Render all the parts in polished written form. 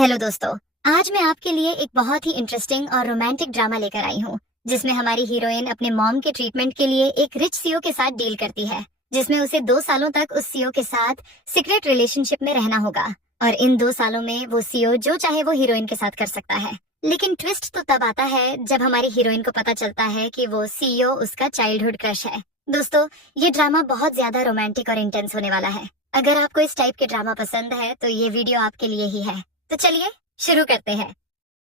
Hello दोस्तों। आज मैं आपके लिए एक बहुत ही इंटरेस्टिंग और रोमांटिक ड्रामा लेकर आई हूँ, जिसमें हमारी हीरोइन अपने मॉम के ट्रीटमेंट के लिए एक रिच सीईओ के साथ डील करती है, जिसमें उसे 2 सालों तक उस सीईओ के साथ सीक्रेट रिलेशनशिप में रहना होगा। और इन 2 सालों में वो सीईओ जो चाहे वो हीरोइन के साथ कर सकता है। लेकिन ट्विस्ट तो तब आता है जब हमारी हीरोइन को पता चलता है कि वो सीईओ उसका चाइल्डहुड क्रश है। दोस्तों, ये ड्रामा बहुत ज्यादा रोमांटिक और इंटेंस होने वाला है। अगर आपको इस टाइप के ड्रामा पसंद है तो ये वीडियो आपके लिए ही है। तो चलिए शुरू करते हैं।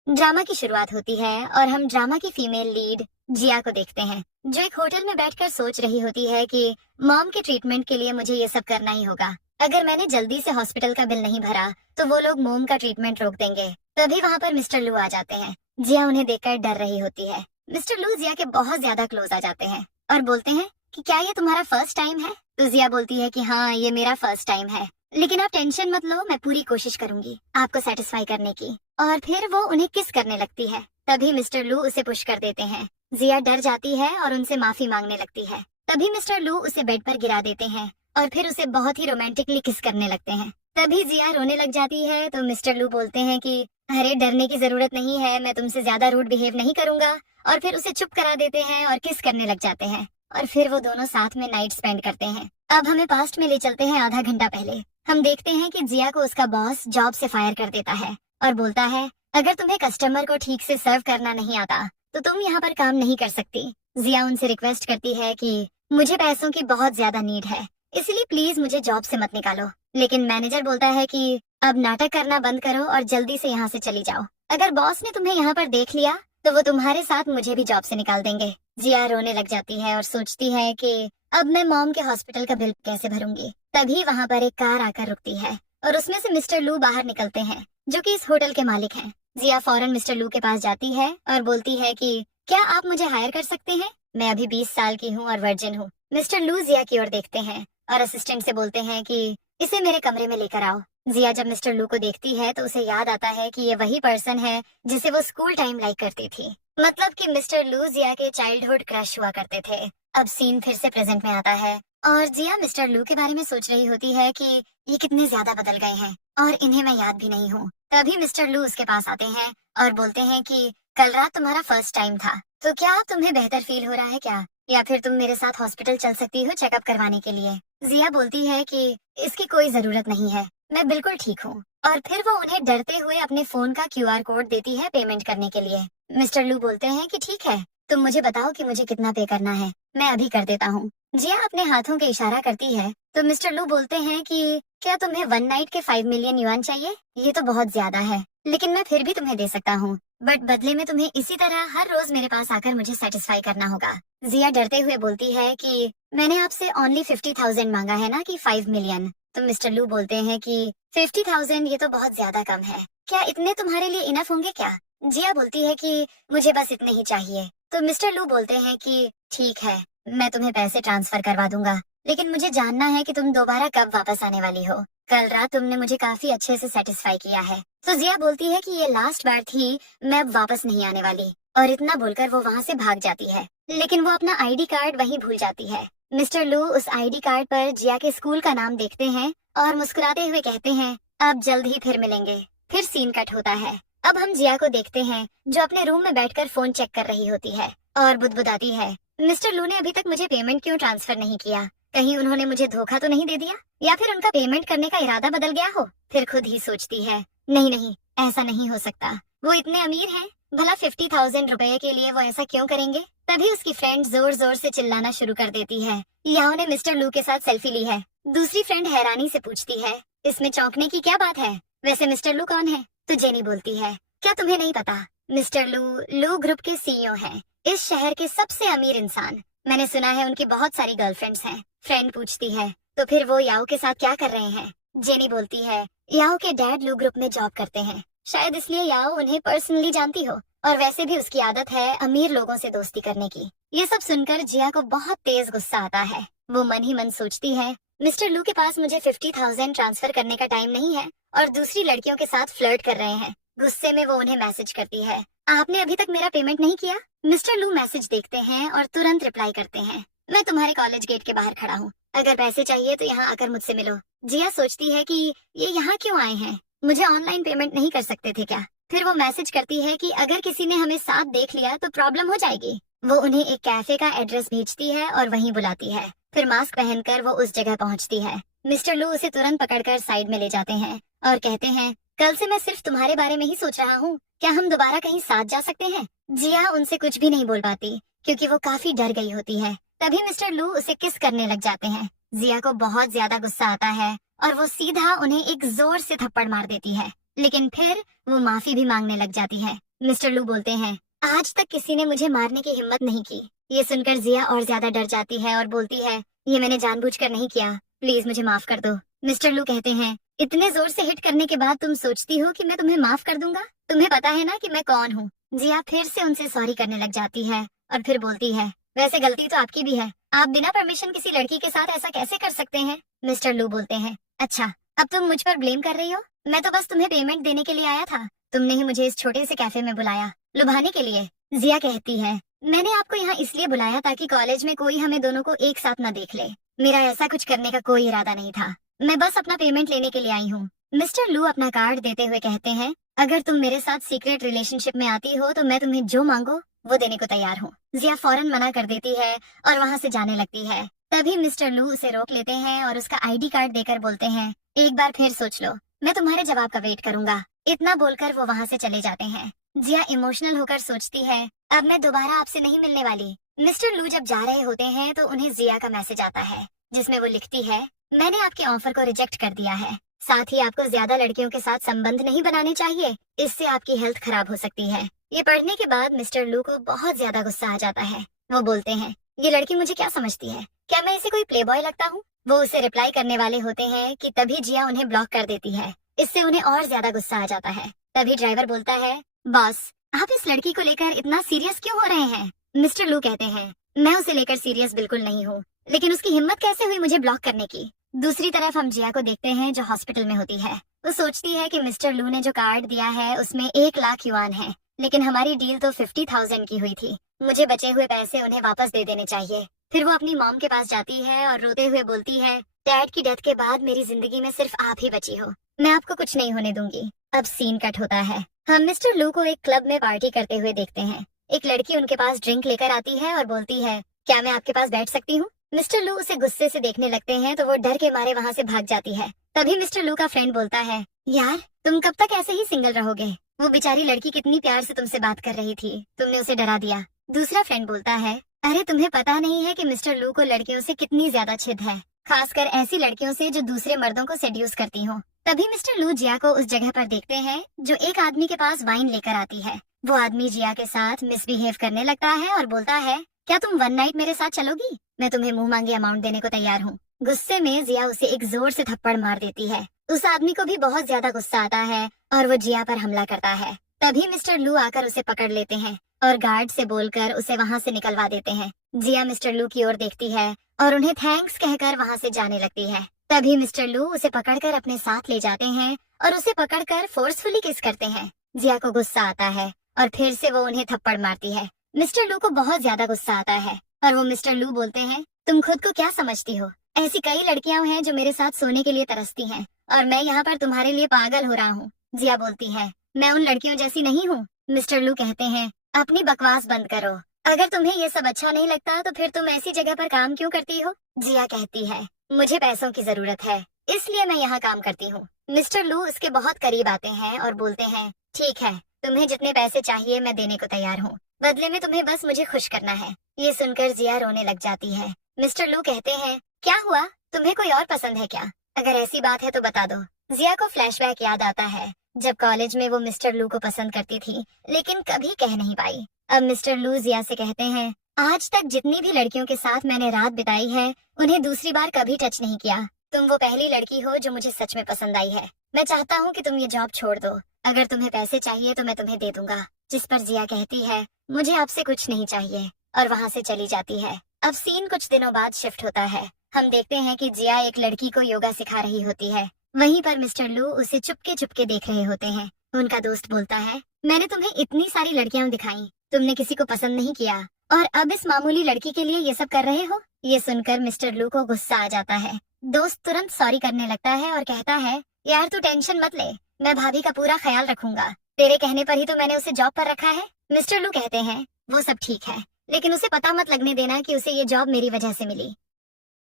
ड्रामा की शुरुआत होती है और हम ड्रामा की फीमेल लीड जिया को देखते हैं, जो एक होटल में बैठकर सोच रही होती है कि मॉम के ट्रीटमेंट के लिए मुझे ये सब करना ही होगा। अगर मैंने जल्दी से हॉस्पिटल का बिल नहीं भरा तो वो लोग मोम का ट्रीटमेंट रोक देंगे। तभी वहाँ पर मिस्टर लू आ जाते हैं। जिया उन्हें देखकर डर रही होती है। मिस्टर लू जिया के बहुत ज्यादा क्लोज आ जाते हैं और बोलते हैं कि क्या ये तुम्हारा फर्स्ट टाइम है? तो जिया बोलती है कि हाँ, ये मेरा फर्स्ट टाइम है, लेकिन आप टेंशन मत लो, मैं पूरी कोशिश करूंगी आपको सेटिस्फाई करने की। और फिर वो उन्हें किस करने लगती है। तभी मिस्टर लू उसे पुश कर देते हैं। जिया डर जाती है और उनसे माफी मांगने लगती है। तभी मिस्टर लू उसे बेड पर गिरा देते हैं और फिर उसे बहुत ही रोमांटिकली किस करने लगते हैं। तभी जिया रोने लग जाती है तो मिस्टर लू बोलते हैं कि अरे डरने की जरूरत नहीं है, मैं तुमसे ज्यादा रूड बिहेव नहीं करूंगा। और फिर उसे चुप करा देते हैं और किस करने लग जाते हैं। और फिर वो दोनों साथ में नाइट स्पेंड करते हैं। अब हमें पास्ट में ले चलते हैं आधा घंटा पहले। हम देखते हैं कि जिया को उसका बॉस जॉब से फायर कर देता है और बोलता है अगर तुम्हें कस्टमर को ठीक से सर्व करना नहीं आता तो तुम यहाँ पर काम नहीं कर सकती। जिया उनसे रिक्वेस्ट करती है कि मुझे पैसों की बहुत ज्यादा नीड है, इसलिए प्लीज मुझे जॉब से मत निकालो। लेकिन मैनेजर बोलता है कि अब नाटक करना बंद करो और जल्दी से यहाँ से चली जाओ। अगर बॉस ने तुम्हें यहाँ पर देख लिया तो वो तुम्हारे साथ मुझे भी जॉब से निकाल देंगे। जिया रोने लग जाती है और सोचती है कि अब मैं मॉम के हॉस्पिटल का बिल कैसे भरूंगी। तभी वहाँ पर एक कार आकर रुकती है और उसमें से मिस्टर लू बाहर निकलते हैं, जो कि इस होटल के मालिक हैं। जिया फौरन मिस्टर लू के पास जाती है और बोलती है कि क्या आप मुझे हायर कर सकते हैं? मैं अभी 20 साल की हूँ और वर्जिन हूँ। मिस्टर लू जिया की ओर देखते हैं और असिस्टेंट से बोलते हैं कि इसे मेरे कमरे में लेकर आओ। जिया जब मिस्टर लू को देखती है तो उसे याद आता है कि ये वही पर्सन है जिसे वो स्कूल टाइम लाइक करती थी। मतलब कि मिस्टर लू जिया के चाइल्डहुड क्रश हुआ करते थे। अब सीन फिर से प्रेजेंट में आता है और जिया मिस्टर लू के बारे में सोच रही होती है कि ये कितने ज्यादा बदल गए हैं और इन्हें मैं याद भी नहीं हूँ। तभी मिस्टर लू उसके पास आते हैं और बोलते हैं कि कल रात तुम्हारा फर्स्ट टाइम था, तो क्या अब तुम्हें बेहतर फील हो रहा है क्या? या फिर तुम मेरे साथ हॉस्पिटल चल सकती हो चेकअप करवाने के लिए। जिया बोलती है कि इसकी कोई जरूरत नहीं है, मैं बिल्कुल ठीक हूँ। और फिर वो उन्हें डरते हुए अपने फोन का QR कोड देती है पेमेंट करने के लिए। मिस्टर लू बोलते हैं कि ठीक है, तुम मुझे बताओ कि मुझे कितना पे करना है, मैं अभी कर देता हूँ। जिया अपने हाथों के इशारा करती है तो मिस्टर लू बोलते हैं कि क्या तुम्हें 1 नाइट के 5 मिलियन युआन चाहिए? ये तो बहुत ज्यादा है, लेकिन मैं फिर भी तुम्हें दे सकता हूँ, बट बदले में तुम्हें इसी तरह हर रोज मेरे पास आकर मुझे सेटिस्फाई करना होगा। जिया डरते हुए बोलती है कि मैंने आपसे ओनली 50,000 मांगा है ना कि 5 मिलियन। तो मिस्टर लू बोलते हैं कि 50,000 ये तो बहुत ज्यादा कम है, क्या इतने तुम्हारे लिए इनफ होंगे क्या? जिया बोलती है कि मुझे बस इतने ही चाहिए। तो मिस्टर लू बोलते हैं कि ठीक है, मैं तुम्हें पैसे ट्रांसफर करवा दूंगा, लेकिन मुझे जानना है कि तुम दोबारा कब वापस आने वाली हो। कल रात तुमने मुझे काफी अच्छे से सेटिस्फाई किया है। तो जिया बोलती है कि ये लास्ट बार थी, मैं अब वापस नहीं आने वाली। और इतना बोलकर वो वहाँ से भाग जाती है, लेकिन वो अपना ID कार्ड वहीं भूल जाती है। मिस्टर लू उस ID कार्ड पर जिया के स्कूल का नाम देखते हैं और मुस्कुराते हुए कहते हैं अब जल्द ही फिर मिलेंगे। फिर सीन कट होता है। अब हम जिया को देखते हैं जो अपने रूम में बैठकर फोन चेक कर रही होती है और बुदबुदाती है मिस्टर लू ने अभी तक मुझे पेमेंट क्यों ट्रांसफर नहीं किया? कहीं उन्होंने मुझे धोखा तो नहीं दे दिया, या फिर उनका पेमेंट करने का इरादा बदल गया हो? फिर खुद ही सोचती है नहीं नहीं, ऐसा नहीं हो सकता, वो इतने अमीर हैं, भला 50,000 रुपए के लिए वो ऐसा क्यों करेंगे? तभी उसकी फ्रेंड जोर जोर से चिल्लाना शुरू कर देती है याओ ने मिस्टर लू के साथ सेल्फी ली है। दूसरी फ्रेंड हैरानी से पूछती है इसमें चौंकने की क्या बात है, वैसे मिस्टर लू कौन है? तो जेनी बोलती है क्या तुम्हें नहीं पता, मिस्टर लू ग्रुप के CEO हैं, इस शहर के सबसे अमीर इंसान। मैंने सुना है उनकी बहुत सारी गर्लफ्रेंड्स हैं। फ्रेंड पूछती है तो फिर वो याओ के साथ क्या कर रहे हैं? जेनी बोलती है याओ के डैड लू ग्रुप में जॉब करते हैं, शायद इसलिए याओ उन्हें पर्सनली जानती हो, और वैसे भी उसकी आदत है अमीर लोगों से दोस्ती करने की। ये सब सुनकर जिया को बहुत तेज गुस्सा आता है। वो मन ही मन सोचती है मिस्टर लू के पास मुझे 50,000 ट्रांसफर करने का टाइम नहीं है और दूसरी लड़कियों के साथ फ्लर्ट कर रहे हैं। गुस्से में वो उन्हें मैसेज करती है आपने अभी तक मेरा पेमेंट नहीं किया? मिस्टर लू मैसेज देखते हैं और तुरंत रिप्लाई करते हैं मैं तुम्हारे कॉलेज गेट के बाहर खड़ा हूँ, अगर पैसे चाहिए तो यहाँ आकर मुझसे मिलो। जिया सोचती है कि ये यहाँ क्यों आए हैं, मुझे ऑनलाइन पेमेंट नहीं कर सकते थे क्या? फिर वो मैसेज करती है कि अगर किसी ने हमें साथ देख लिया तो प्रॉब्लम हो जाएगी। वो उन्हें एक कैफे का एड्रेस भेजती है और वहीं बुलाती है। फिर मास्क पहनकर वो उस जगह पहुंचती है। मिस्टर लू उसे तुरंत पकड़कर साइड में ले जाते हैं और कहते हैं, कल से मैं सिर्फ तुम्हारे बारे में ही सोच रहा हूँ, क्या हम दोबारा कहीं साथ जा सकते हैं? जिया उनसे कुछ भी नहीं बोल पाती क्योंकि वो काफी डर गई होती है। तभी मिस्टर लू उसे किस करने लग जाते हैं। जिया को बहुत ज्यादा गुस्सा आता है और वो सीधा उन्हें एक जोर से थप्पड़ मार देती है, लेकिन फिर वो माफी भी मांगने लग जाती है। मिस्टर लू बोलते हैं, आज तक किसी ने मुझे मारने की हिम्मत नहीं की। ये सुनकर जिया और ज्यादा डर जाती है और बोलती है, ये मैंने जानबूझकर नहीं किया, प्लीज मुझे माफ कर दो। मिस्टर लू कहते हैं, इतने जोर से हिट करने के बाद तुम सोचती हो कि मैं तुम्हें माफ कर दूंगा? तुम्हें पता है ना कि मैं कौन हूँ? जिया फिर से उनसे सॉरी करने लग जाती है और फिर बोलती है, वैसे गलती तो आपकी भी है, आप बिना परमिशन किसी लड़की के साथ ऐसा कैसे कर सकते हैं? मिस्टर लू बोलते हैं, अच्छा अब तुम मुझ पर ब्लेम कर रही हो? मैं तो बस तुम्हें पेमेंट देने के लिए आया था, तुमने ही मुझे इस छोटे से कैफे में बुलाया लुभाने के लिए। जिया कहती है, मैंने आपको यहाँ इसलिए बुलाया ताकि कॉलेज में कोई हमें दोनों को एक साथ न देख ले। मेरा ऐसा कुछ करने का कोई इरादा नहीं था, मैं बस अपना पेमेंट लेने के लिए आई हूँ। मिस्टर लू अपना कार्ड देते हुए कहते हैं, अगर तुम मेरे साथ सीक्रेट रिलेशनशिप में आती हो तो मैं तुम्हें जो मांगो वो देने को तैयार हूँ। जिया फौरन मना कर देती है और वहाँ से जाने लगती है। तभी मिस्टर लू उसे रोक लेते हैं और उसका आईडी कार्ड देकर बोलते हैं, एक बार फिर सोच लो, मैं तुम्हारे जवाब का वेट करूंगा। इतना बोलकर वो वहाँ से चले जाते हैं। जिया इमोशनल होकर सोचती है, अब मैं दोबारा आपसे नहीं मिलने वाली। मिस्टर लू जब जा रहे होते हैं तो उन्हें जिया का मैसेज आता है जिसमें वो लिखती है, मैंने आपके ऑफर को रिजेक्ट कर दिया है, साथ ही आपको ज्यादा लड़कियों के साथ संबंध नहीं बनाने चाहिए, इससे आपकी हेल्थ खराब हो सकती है। ये पढ़ने के बाद मिस्टर लू को बहुत ज्यादा गुस्सा आ जाता है। वो बोलते हैं, ये लड़की मुझे क्या समझती है, क्या मैं इसे कोई प्लेबॉय लगता हूँ? वो उसे रिप्लाई करने वाले होते हैं कि तभी जिया उन्हें ब्लॉक कर देती है। इससे उन्हें और ज्यादा गुस्सा आ जाता है। तभी ड्राइवर बोलता है, बॉस आप इस लड़की को लेकर इतना सीरियस क्यों हो रहे हैं? मिस्टर लू कहते हैं, मैं उसे लेकर सीरियस बिल्कुल नहीं हूँ, लेकिन उसकी हिम्मत कैसे हुई मुझे ब्लॉक करने की? दूसरी तरफ हम जिया को देखते हैं जो हॉस्पिटल में होती है। वो सोचती है कि मिस्टर लू ने जो कार्ड दिया है उसमें 1 लाख युआन है, लेकिन हमारी डील तो 50,000 की हुई थी, मुझे बचे हुए पैसे उन्हें वापस दे देने चाहिए। फिर वो अपनी मॉम के पास जाती है और रोते हुए बोलती है, डैड की डेथ के बाद मेरी जिंदगी में सिर्फ आप ही बची हो, मैं आपको कुछ नहीं होने दूंगी। अब सीन कट होता है। हम मिस्टर लू को एक क्लब में पार्टी करते हुए देखते हैं। एक लड़की उनके पास ड्रिंक लेकर आती है और बोलती है, क्या मैं आपके पास बैठ सकती हूँ? मिस्टर लू उसे गुस्से से देखने लगते हैं तो वो डर के मारे वहाँ से भाग जाती है। तभी मिस्टर लू का फ्रेंड बोलता है, यार तुम कब तक ऐसे ही सिंगल रहोगे? वो बेचारी लड़की कितनी प्यार से तुमसे बात कर रही थी, तुमने उसे डरा दिया। दूसरा फ्रेंड बोलता है, अरे तुम्हें पता नहीं है कि मिस्टर लू को लड़कियों से कितनी ज्यादा छिद है, खासकर ऐसी लड़कियों से जो दूसरे मर्दों को सेड्यूस करती हो। तभी मिस्टर लू जिया को उस जगह पर देखते हैं जो एक आदमी के पास वाइन लेकर आती है। वो आदमी जिया के साथ मिसबिहेव करने लगता है और बोलता है, क्या तुम 1 नाइट मेरे साथ चलोगी? मैं तुम्हें मुंह मांगे अमाउंट देने को तैयार हूँ। गुस्से में जिया उसे एक जोर से थप्पड़ मार देती है। उस आदमी को भी बहुत ज्यादा गुस्सा आता है और वो जिया पर हमला करता है। तभी मिस्टर लू आकर उसे पकड़ लेते हैं और गार्ड से बोलकर उसे वहाँ से निकलवा देते हैं। जिया मिस्टर लू की ओर देखती है और उन्हें थैंक्स कहकर वहाँ से जाने लगती है। तभी मिस्टर लू उसे पकड़कर अपने साथ ले जाते हैं और उसे पकड़कर फोर्सफुली किस करते हैं। जिया को गुस्सा आता है और फिर से वो उन्हें थप्पड़ मारती है। मिस्टर लू को बहुत ज्यादा गुस्सा आता है और वो मिस्टर लू बोलते हैं, तुम खुद को क्या समझती हो? ऐसी कई लड़कियां हैं जो मेरे साथ सोने के लिए तरसती हैं और मैं यहाँ पर तुम्हारे लिए पागल हो रहा हूँ। जिया बोलती है, मैं उन लड़कियों जैसी नहीं हूँ। मिस्टर लू कहते हैं, अपनी बकवास बंद करो, अगर तुम्हें ये सब अच्छा नहीं लगता तो फिर तुम ऐसी जगह पर काम क्यों करती हो? जिया कहती है, मुझे पैसों की जरूरत है इसलिए मैं यहाँ काम करती हूँ। मिस्टर लू उसके बहुत करीब आते हैं और बोलते हैं, ठीक है, तुम्हें जितने पैसे चाहिए मैं देने को तैयार हूँ, बदले में तुम्हें बस मुझे खुश करना है। ये सुनकर जिया रोने लग जाती है। मिस्टर लू कहते हैं, क्या हुआ, तुम्हें कोई और पसंद है क्या? अगर ऐसी बात है तो बता दो। जिया को फ्लैशबैक याद आता है जब कॉलेज में वो मिस्टर लू को पसंद करती थी लेकिन कभी कह नहीं पाई। अब मिस्टर लू जिया से कहते हैं, आज तक जितनी भी लड़कियों के साथ मैंने रात बिताई है उन्हें दूसरी बार कभी टच नहीं किया। तुम वो पहली लड़की हो जो मुझे सच में पसंद आई है। मैं चाहता हूँ कि तुम ये जॉब छोड़ दो, अगर तुम्हें पैसे चाहिए तो मैं तुम्हें दे दूंगा। जिस पर जिया कहती है, मुझे आपसे कुछ नहीं चाहिए, और वहाँ से चली जाती है। अब सीन कुछ दिनों बाद शिफ्ट होता है। हम देखते हैं कि जिया एक लड़की को योगा सिखा रही होती है। वहीं पर मिस्टर लू उसे चुपके चुपके देख रहे होते हैं। उनका दोस्त बोलता है, मैंने तुम्हें इतनी सारी लड़कियां दिखाई, तुमने किसी को पसंद नहीं किया और अब इस मामूली लड़की के लिए ये सब कर रहे हो? ये सुनकर मिस्टर लू को गुस्सा आ जाता है। दोस्त तुरंत सॉरी करने लगता है और कहता है, यार तू टेंशन मत ले, मैं भाभी का पूरा ख्याल रखूंगा। तेरे कहने पर ही तो मैंने उसे जॉब पर रखा है। मिस्टर लू कहते हैं, वो सब ठीक है, लेकिन उसे पता मत लगने देना कि उसे ये जॉब मेरी वजह से मिली।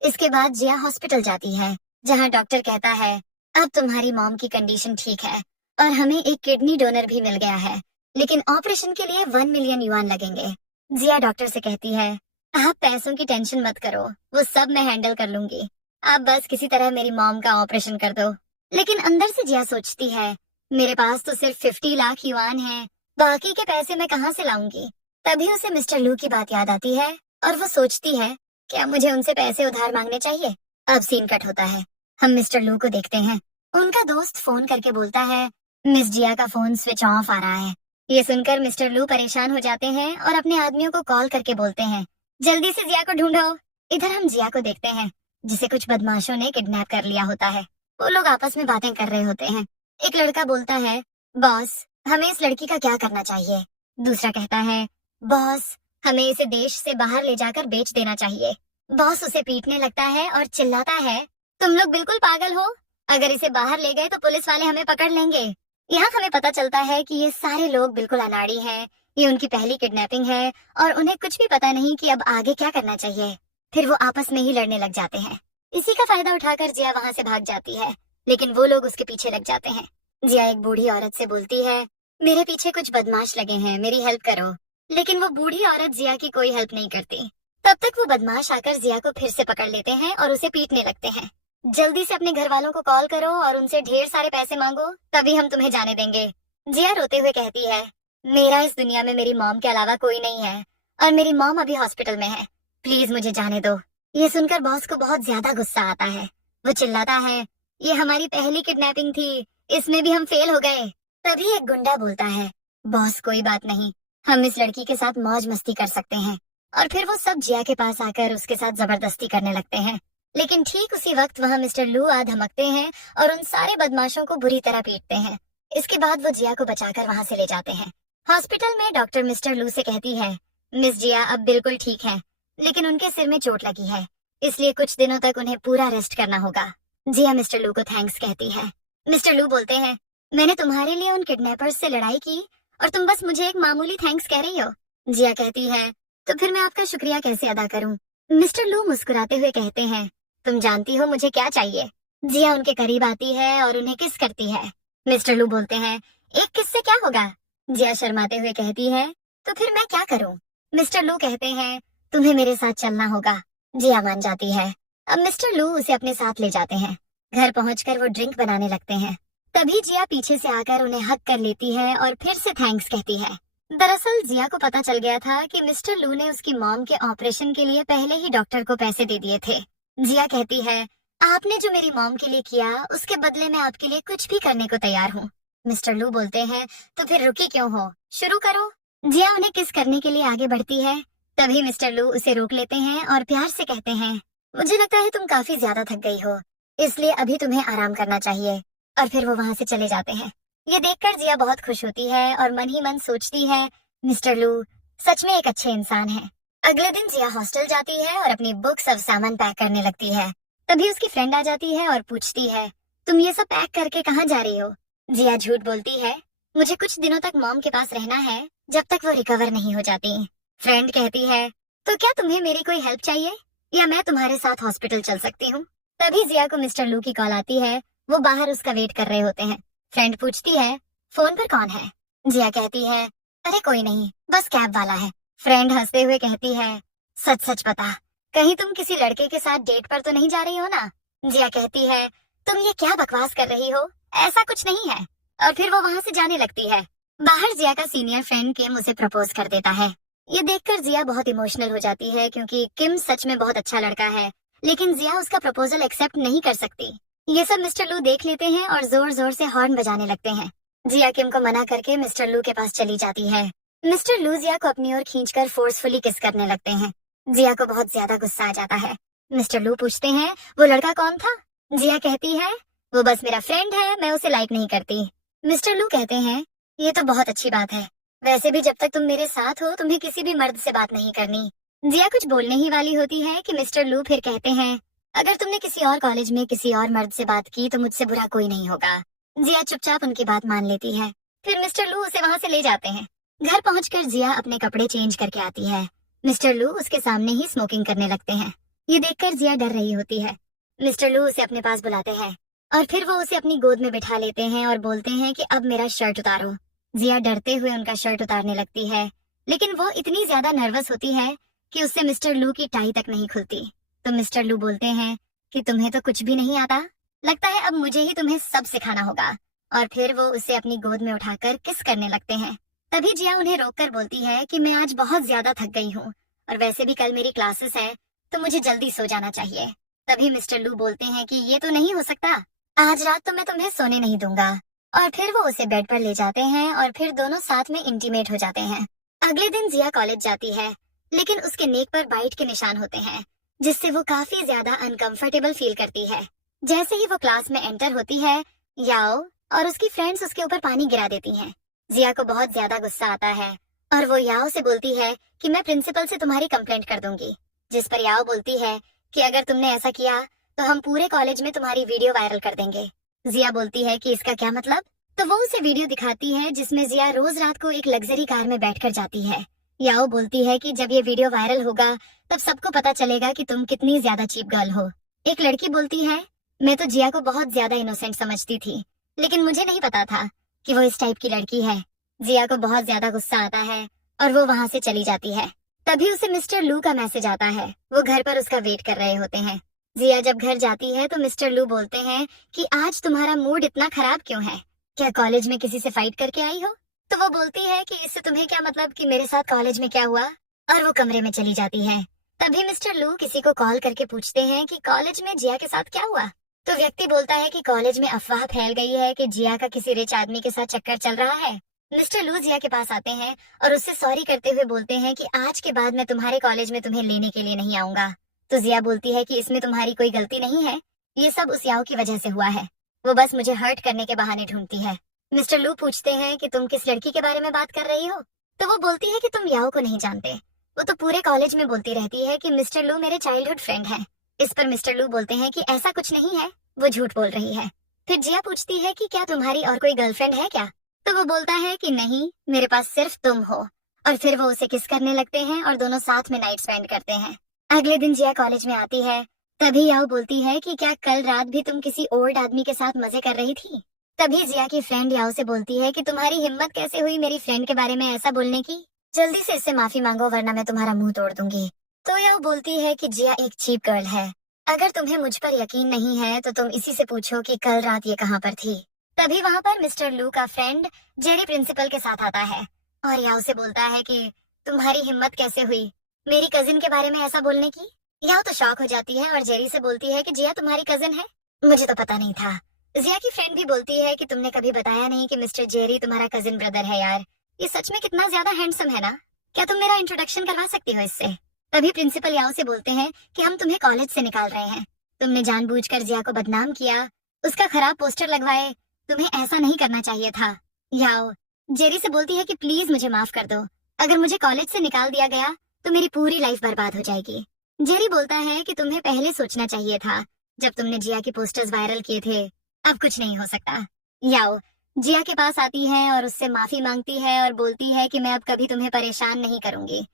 इसके बाद जिया हॉस्पिटल जाती है, जहाँ डॉक्टर कहता है अब तुम्हारी मॉम की कंडीशन ठीक है और हमें एक किडनी डोनर भी मिल गया है, लेकिन ऑपरेशन के लिए 1 मिलियन युआन लगेंगे। जिया डॉक्टर से कहती है, आप पैसों की टेंशन मत करो, वो सब मैं हैंडल कर लूंगी, आप बस किसी तरह मेरी मॉम का ऑपरेशन कर दो। लेकिन अंदर से जिया सोचती है, मेरे पास तो सिर्फ 50 लाख युआन है, बाकी के पैसे मैं कहाँ से लाऊंगी। तभी उसे मिस्टर लू की बात याद आती है और वो सोचती है, क्या मुझे उनसे पैसे उधार मांगने चाहिए। अब सीन कट होता है, हम मिस्टर लू को देखते हैं। उनका दोस्त फोन करके बोलता है, मिस जिया का फोन स्विच ऑफ आ रहा है। ये सुनकर मिस्टर लू परेशान हो जाते हैं और अपने आदमियों को कॉल करके बोलते हैं, जल्दी से जिया को ढूंढो। इधर हम जिया को देखते हैं, जिसे कुछ बदमाशों ने किडनैप कर लिया होता है। वो लोग आपस में बातें कर रहे होते हैं। एक लड़का बोलता है, बॉस हमें इस लड़की का क्या करना चाहिए। दूसरा कहता है, बॉस हमें इसे देश से बाहर ले जाकर बेच देना चाहिए। बॉस उसे पीटने लगता है और चिल्लाता है, तुम लोग बिल्कुल पागल हो, अगर इसे बाहर ले गए तो पुलिस वाले हमें पकड़ लेंगे। यहाँ हमें पता चलता है कि ये सारे लोग बिल्कुल अनाड़ी हैं, ये उनकी पहली किडनैपिंग है और उन्हें कुछ भी पता नहीं कि अब आगे क्या करना चाहिए। फिर वो आपस में ही लड़ने लग जाते हैं। इसी का फायदा उठाकर जिया वहाँ से भाग जाती है, लेकिन वो लोग उसके पीछे लग जाते हैं। जिया एक बूढ़ी औरत से बोलती है, मेरे पीछे कुछ बदमाश लगे हैं, मेरी हेल्प करो। लेकिन वो बूढ़ी औरत जिया की कोई हेल्प नहीं करती। तब तक वो बदमाश आकर जिया को फिर से पकड़ लेते हैं और उसे पीटने लगते हैं। जल्दी से अपने घर वालों को कॉल करो और उनसे ढेर सारे पैसे मांगो, तभी हम तुम्हें जाने देंगे। जिया रोते हुए कहती है, मेरा इस दुनिया में मेरी मॉम के अलावा कोई नहीं है और मेरी मॉम अभी हॉस्पिटल में है, प्लीज मुझे जाने दो। ये सुनकर बॉस को बहुत ज्यादा गुस्सा आता है। वो चिल्लाता है, ये हमारी पहली किडनैपिंग थी, इसमें भी हम फेल हो गए। तभी एक गुंडा बोलता है, बॉस कोई बात नहीं, हम इस लड़की के साथ मौज मस्ती कर सकते हैं। और फिर वो सब जिया के पास आकर उसके साथ जबरदस्ती करने लगते हैं। लेकिन ठीक उसी वक्त वहाँ मिस्टर लू आ धमकते हैं और उन सारे बदमाशों को बुरी तरह पीटते हैं। इसके बाद वो जिया को बचाकर वहाँ से ले जाते हैं। हॉस्पिटल में डॉक्टर मिस्टर लू से कहती है, मिस जिया अब बिल्कुल ठीक है, लेकिन उनके सिर में चोट लगी है, इसलिए कुछ दिनों तक उन्हें पूरा रेस्ट करना होगा। जिया मिस्टर लू को थैंक्स कहती है। मिस्टर लू बोलते हैं, मैंने तुम्हारे लिए उन किडनैपर्स से लड़ाई की और तुम बस मुझे एक मामूली थैंक्स कह रही हो। जिया कहती है, तो फिर मैं आपका शुक्रिया कैसे अदा करूं? मिस्टर लू मुस्कुराते हुए कहते हैं, तुम जानती हो मुझे क्या चाहिए। जिया उनके करीब आती है और उन्हें किस करती है। मिस्टर लू बोलते हैं, एक किस से क्या होगा? जिया शर्माते हुए कहती है, तो फिर मैं क्या करूं? मिस्टर लू कहते हैं, तुम्हें मेरे साथ चलना होगा। जिया मान जाती है। अब मिस्टर लू उसे अपने साथ ले जाते हैं। घर पहुंचकर वो ड्रिंक बनाने लगते हैं। तभी जिया पीछे से आकर उन्हें हक कर लेती है और फिर से थैंक्स कहती है। दरअसल जिया को पता चल गया था कि मिस्टर लू ने उसकी मॉम के ऑपरेशन के लिए पहले ही डॉक्टर को पैसे दे दिए थे। जिया कहती है, आपने जो मेरी मॉम के लिए किया उसके बदले मैं आपके लिए कुछ भी करने को तैयार हूँ। मिस्टर लू बोलते हैं, तो फिर रुकी क्यों हो, शुरू करो। जिया उन्हें किस करने के लिए आगे बढ़ती है। तभी मिस्टर लू उसे रोक लेते हैं और प्यार से कहते हैं, मुझे लगता है तुम काफी ज्यादा थक गई हो, इसलिए अभी तुम्हें आराम करना चाहिए। और फिर वो वहाँ से चले जाते हैं। ये देखकर जिया बहुत खुश होती है और मन ही मन सोचती है, मिस्टर लू सच में एक अच्छे इंसान है। अगले दिन जिया हॉस्टल जाती है और अपनी बुक्स और सामान पैक करने लगती है। तभी उसकी फ्रेंड आ जाती है और पूछती है, तुम ये सब पैक करके कहाँ जा रही हो? जिया झूठ बोलती है, मुझे कुछ दिनों तक मॉम के पास रहना है, जब तक वो रिकवर नहीं हो जाती। फ्रेंड कहती है, तो क्या तुम्हें मेरी कोई हेल्प चाहिए या मैं तुम्हारे साथ हॉस्पिटल चल सकती हूँ? तभी जिया को मिस्टर लू की कॉल आती है। वो बाहर उसका वेट कर रहे होते हैं। फ्रेंड पूछती है, फोन पर कौन है? जिया कहती है, अरे कोई नहीं, बस कैब वाला है। फ्रेंड हंसते हुए कहती है, सच सच बता, कहीं तुम किसी लड़के के साथ डेट पर तो नहीं जा रही हो ना? जिया कहती है, तुम ये क्या बकवास कर रही हो, ऐसा कुछ नहीं है। और फिर वो वहाँ से जाने लगती है। बाहर जिया का सीनियर फ्रेंड किम उसे प्रपोज कर देता है। ये देखकर जिया बहुत इमोशनल हो जाती है, क्योंकि किम सच में बहुत अच्छा लड़का है, लेकिन जिया उसका प्रपोजल एक्सेप्ट नहीं कर सकती। ये सब मिस्टर लू देख लेते हैं और जोर जोर से हॉर्न बजाने लगते हैं। जिया किम को मना करके मिस्टर लू के पास चली जाती है। मिस्टर लू जिया को अपनी ओर खींचकर फोर्सफुली किस करने लगते हैं। जिया को बहुत ज्यादा गुस्सा आ जाता है। मिस्टर लू पूछते हैं, वो लड़का कौन था? जिया कहती है, वो बस मेरा फ्रेंड है, मैं उसे लाइक नहीं करती। मिस्टर लू कहते हैं, ये तो बहुत अच्छी बात है, वैसे भी जब तक तुम मेरे साथ हो तुम्हें किसी भी मर्द से बात नहीं करनी। जिया कुछ बोलने ही वाली होती है कि मिस्टर लू फिर कहते हैं, अगर तुमने किसी और कॉलेज में किसी और मर्द से बात की तो मुझसे बुरा कोई नहीं होगा। जिया चुपचाप उनकी बात मान लेती है। फिर मिस्टर लू उसे वहाँ से ले जाते हैं। घर पहुंचकर जिया अपने कपड़े चेंज करके आती है। मिस्टर लू उसके सामने ही स्मोकिंग करने लगते हैं। ये देखकर जिया डर रही होती है। मिस्टर लू उसे अपने पास बुलाते हैं और फिर वो उसे अपनी गोद में बिठा लेते हैं और बोलते हैं कि अब मेरा शर्ट उतारो। जिया डरते हुए उनका शर्ट उतारने लगती है, लेकिन वो इतनी ज्यादा नर्वस होती है कि उससे मिस्टर लू की टाई तक नहीं खुलती। तो मिस्टर लू बोलते हैं कि तुम्हें तो कुछ भी नहीं आता, लगता है अब मुझे ही तुम्हें सब सिखाना होगा। और फिर वो उसे अपनी गोद में उठाकर किस करने लगते हैं। तभी जिया उन्हें रोककर बोलती है कि मैं आज बहुत ज्यादा थक गई हूँ और वैसे भी कल मेरी क्लासेस है, तो मुझे जल्दी सो जाना चाहिए। तभी मिस्टर लू बोलते हैं कि ये तो नहीं हो सकता, आज रात तो मैं तुम्हें सोने नहीं दूंगा। और फिर वो उसे बेड पर ले जाते हैं और फिर दोनों साथ में इंटीमेट हो जाते हैं। अगले दिन जिया कॉलेज जाती है, लेकिन उसके नेक पर बाइट के निशान होते हैं, जिससे वो काफी ज्यादा अनकंफर्टेबल फील करती है। जैसे ही वो क्लास में एंटर होती है, याओ और उसकी फ्रेंड्स उसके ऊपर पानी गिरा देती हैं। जिया को बहुत ज्यादा गुस्सा आता है और वो याओ से बोलती है कि मैं प्रिंसिपल से तुम्हारी कंप्लेंट कर दूंगी। जिस पर याओ बोलती है कि अगर तुमने ऐसा किया तो हम पूरे कॉलेज में तुम्हारी वीडियो वायरल कर देंगे। जिया बोलती है कि इसका क्या मतलब। तो वो उसे वीडियो दिखाती है जिसमें जिया रोज रात को एक लग्जरी कार में बैठकर जाती है। याओ बोलती है कि जब ये वीडियो वायरल होगा तब सबको पता चलेगा कि तुम कितनी ज्यादा चीप गर्ल हो। एक लड़की बोलती है मैं तो जिया को बहुत ज्यादा इनोसेंट समझती थी, लेकिन मुझे नहीं पता था कि वो इस टाइप की लड़की है। जिया को बहुत ज्यादा गुस्सा आता है और वो वहाँ से चली जाती है। तभी उसे मिस्टर लू का मैसेज आता है। वो घर पर उसका वेट कर रहे होते हैं। जिया जब घर जाती है तो मिस्टर लू बोलते हैं कि आज तुम्हारा मूड इतना खराब क्यों है, क्या कॉलेज में किसी से फाइट करके आई हो। तो वो बोलती है कि इससे तुम्हें क्या मतलब कि मेरे साथ कॉलेज में क्या हुआ, और वो कमरे में चली जाती है। तभी मिस्टर लू किसी को कॉल करके पूछते हैं कि कॉलेज में जिया के साथ क्या हुआ। तो व्यक्ति बोलता है कि कॉलेज में अफवाह फैल गई है कि जिया का किसी रिच आदमी के साथ चक्कर चल रहा है। मिस्टर लू जिया के पास आते हैं और उससे सॉरी करते हुए बोलते हैं कि आज के बाद मैं तुम्हारे कॉलेज में तुम्हें लेने के लिए नहीं आऊंगा। तो जिया बोलती है कि इसमें तुम्हारी कोई गलती नहीं है, ये सब उस याओ की वजह से हुआ है, वो बस मुझे हर्ट करने के बहाने ढूंढती है। मिस्टर लू पूछते हैं कि तुम किस लड़की के बारे में बात कर रही हो। तो वो बोलती है कि तुम याओ को नहीं जानते, वो तो पूरे कॉलेज में बोलती रहती है कि मिस्टर लू मेरे चाइल्डहुड फ्रेंड है। इस पर मिस्टर लू बोलते हैं कि ऐसा कुछ नहीं है, वो झूठ बोल रही है। फिर जिया पूछती है कि क्या तुम्हारी और कोई गर्लफ्रेंड है क्या। तो वो बोलता है कि नहीं, मेरे पास सिर्फ तुम हो। और फिर वो उसे किस करने लगते हैं और दोनों साथ में नाइट स्पेंड करते हैं। अगले दिन जिया कॉलेज में आती है। तभी याओ बोलती है कि क्या कल रात भी तुम किसी ओल्ड आदमी के साथ मजे कर रही थी। तभी जिया की फ्रेंड याओ से बोलती है कि तुम्हारी हिम्मत कैसे हुई मेरी फ्रेंड के बारे में ऐसा बोलने की, जल्दी से इससे माफी मांगो वरना मैं तुम्हारा मुंह तोड़ दूंगी। तो याओ बोलती है कि जिया एक चीप गर्ल है, अगर तुम्हें मुझ पर यकीन नहीं है तो तुम इसी से पूछो कि कल रात ये कहाँ पर थी। तभी वहाँ पर मिस्टर लू का फ्रेंड जेरी प्रिंसिपल के साथ आता है और याओ से बोलता है कि तुम्हारी हिम्मत कैसे हुई मेरी कजिन के बारे में ऐसा बोलने की। याओ तो शॉक हो जाती है और जेरी से बोलती है कि जिया तुम्हारी कजिन है, मुझे तो पता नहीं था। जिया की फ्रेंड भी बोलती है कि तुमने कभी बताया नहीं कि मिस्टर जेरी तुम्हारा कजिन ब्रदर है। यार ये सच में कितना ज्यादा हैंडसम है ना, क्या तुम मेरा इंट्रोडक्शन करवा सकती हो इससे। तभी प्रिंसिपल याओ से बोलते हैं कि हम तुम्हें कॉलेज से निकाल रहे हैं, तुमने जानबूझकर जिया को बदनाम किया, उसका खराब पोस्टर लगवाए, तुम्हें ऐसा नहीं करना चाहिए था। याओ जेरी से बोलती है कि प्लीज मुझे माफ कर दो, अगर मुझे कॉलेज से निकाल दिया गया तो मेरी पूरी लाइफ बर्बाद हो जाएगी। जेरी बोलता है कि तुम्हें पहले सोचना चाहिए था जब तुमने जिया के पोस्टर्स वायरल किए थे, अब कुछ नहीं हो सकता। याओ जिया के पास आती है और उससे माफी मांगती है और बोलती है कि मैं अब कभी तुम्हें परेशान नहीं करूंगी।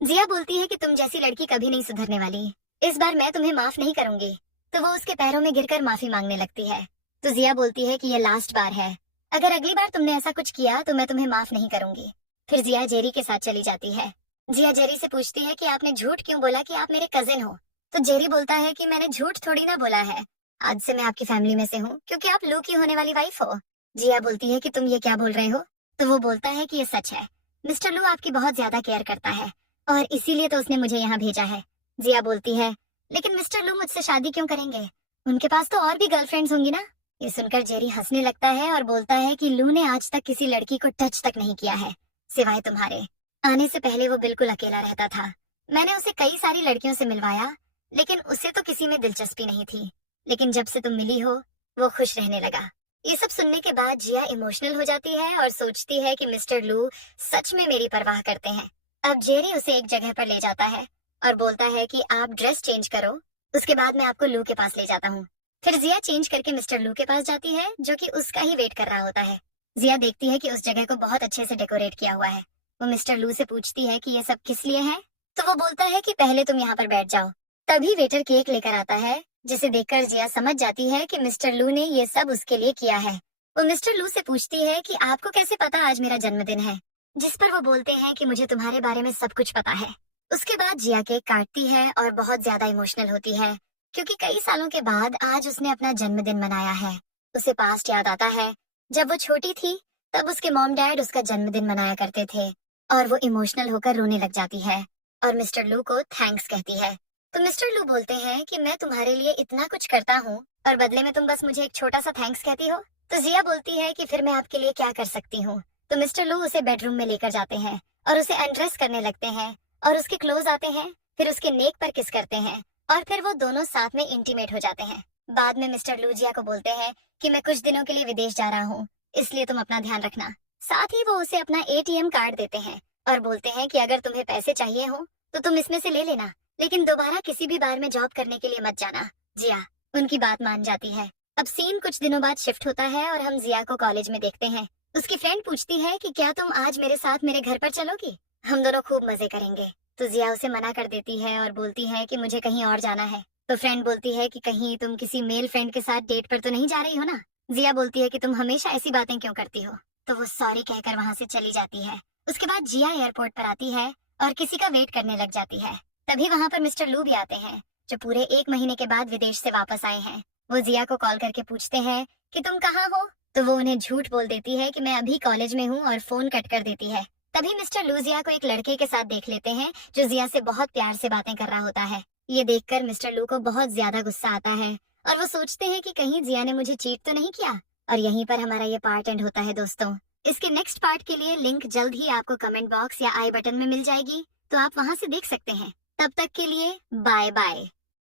जिया बोलती है कि तुम जैसी लड़की कभी नहीं सुधरने वाली, इस बार मैं तुम्हें माफ नहीं करूंगी। तो वो उसके पैरों में गिरकर माफी मांगने लगती है। तो जिया बोलती है कि ये लास्ट बार है, अगर अगली बार तुमने ऐसा कुछ किया तो मैं तुम्हें माफ नहीं करूंगी। फिर जिया जेरी के साथ चली जाती है। जिया जेरी से पूछती है कि आपने झूठ क्यों बोला कि आप मेरे कजिन हो। तो जेरी बोलता है कि मैंने झूठ थोड़ी ना बोला है, आज से मैं आपकी फैमिली में से हूँ क्योंकि आप लू की होने वाली वाइफ हो। जिया बोलती है कि तुम ये क्या बोल रहे हो। तो वो बोलता है कि ये सच है, मिस्टर लू आपकी बहुत ज्यादा केयर करता है और इसीलिए तो उसने मुझे यहाँ भेजा है। जिया बोलती है लेकिन मिस्टर लू मुझसे शादी क्यों करेंगे, उनके पास तो और भी गर्लफ्रेंड्स होंगी ना। ये सुनकर जेरी हंसने लगता है और बोलता है कि लू ने आज तक किसी लड़की को टच तक नहीं किया है, सिवाय तुम्हारे। आने से पहले वो बिल्कुल अकेला रहता था, मैंने उसे कई सारी लड़कियों से मिलवाया लेकिन उसे तो किसी में दिलचस्पी नहीं थी, लेकिन जब से तुम मिली हो वो खुश रहने लगा। ये सब सुनने के बाद जिया इमोशनल हो जाती है और सोचती है कि मिस्टर लू सच में मेरी परवाह करते हैं। अब जेरी उसे एक जगह पर ले जाता है और बोलता है कि आप ड्रेस चेंज करो, उसके बाद मैं आपको लू के पास ले जाता हूँ। फिर जिया चेंज करके मिस्टर लू के पास जाती है, जो कि उसका ही वेट कर रहा होता है। जिया देखती है कि उस जगह को बहुत अच्छे से डेकोरेट किया हुआ है। वो मिस्टर लू से पूछती है कि ये सब किस लिए है, तो वो बोलता है कि पहले तुम यहाँ पर बैठ जाओ। तभी वेटर केक लेकर आता है, जिसे देखकर जिया समझ जाती है कि मिस्टर लू ने ये सब उसके लिए किया है। वो मिस्टर लू से पूछती है कि आपको कैसे पता आज मेरा जन्मदिन है, जिस पर वो बोलते हैं कि मुझे तुम्हारे बारे में सब कुछ पता है। उसके बाद जिया केक काटती है और बहुत ज्यादा इमोशनल होती है, क्योंकि कई सालों के बाद आज उसने अपना जन्मदिन मनाया है। उसे पास्ट याद आता है, जब वो छोटी थी तब उसके मॉम डैड उसका जन्मदिन मनाया करते थे, और वो इमोशनल होकर रोने लग जाती है और मिस्टर लू को थैंक्स कहती है। तो मिस्टर लू बोलते हैं कि मैं तुम्हारे लिए इतना कुछ करता हूँ और बदले में तुम बस मुझे एक छोटा सा थैंक्स कहती हो। तो जिया बोलती है कि फिर मैं आपके लिए क्या कर सकती हूँ। तो मिस्टर लू उसे बेडरूम में लेकर जाते हैं और उसे अनड्रेस करने लगते हैं और उसके क्लोज आते हैं, फिर उसके नेक पर किस करते हैं और फिर वो दोनों साथ में इंटीमेट हो जाते हैं। बाद में मिस्टर लू जिया को बोलते हैं कि मैं कुछ दिनों के लिए विदेश जा रहा हूँ, इसलिए तुम अपना ध्यान रखना। साथ ही वो उसे अपना एटीएम कार्ड देते हैं और बोलते हैं कि अगर तुम्हें पैसे चाहिए हो तो तुम इसमें से ले लेना, लेकिन दोबारा किसी भी बार में जॉब करने के लिए मत जाना। जिया उनकी बात मान जाती है। अब सीन कुछ दिनों बाद शिफ्ट होता है और हम जिया को कॉलेज में देखते हैं। उसकी फ्रेंड पूछती है कि क्या तुम आज मेरे साथ मेरे घर पर चलोगी, हम दोनों खूब मजे करेंगे। तो जिया उसे मना कर देती है और बोलती है कि मुझे कहीं और जाना है। तो फ्रेंड बोलती है कि कहीं तुम किसी मेल फ्रेंड के साथ डेट पर तो नहीं जा रही हो ना। जिया बोलती है कि तुम हमेशा ऐसी बातें क्यों करती हो। तो वो सॉरी कहकर वहाँ से चली जाती है। उसके बाद जिया एयरपोर्ट पर आती है और किसी का वेट करने लग जाती है। तभी वहाँ पर मिस्टर लू भी आते हैं, जो पूरे 1 महीने के बाद विदेश से वापस आए हैं। वो जिया को कॉल करके पूछते हैं कि तुम कहाँ हो। तो वो उन्हें झूठ बोल देती है कि मैं अभी कॉलेज में हूँ और फोन कट कर देती है। तभी मिस्टर लू जिया को एक लड़के के साथ देख लेते हैं, जो जिया से बहुत प्यार से बातें कर रहा होता है। ये देखकर मिस्टर लू को बहुत ज्यादा गुस्सा आता है और वो सोचते हैं कि कहीं जिया ने मुझे चीट तो नहीं किया। और यहीं पर हमारा ये पार्ट एंड होता है दोस्तों। इसके नेक्स्ट पार्ट के लिए लिंक जल्द ही आपको कमेंट बॉक्स या आई बटन में मिल जाएगी, तो आप वहां से देख सकते हैं। तब तक के लिए बाय बाय।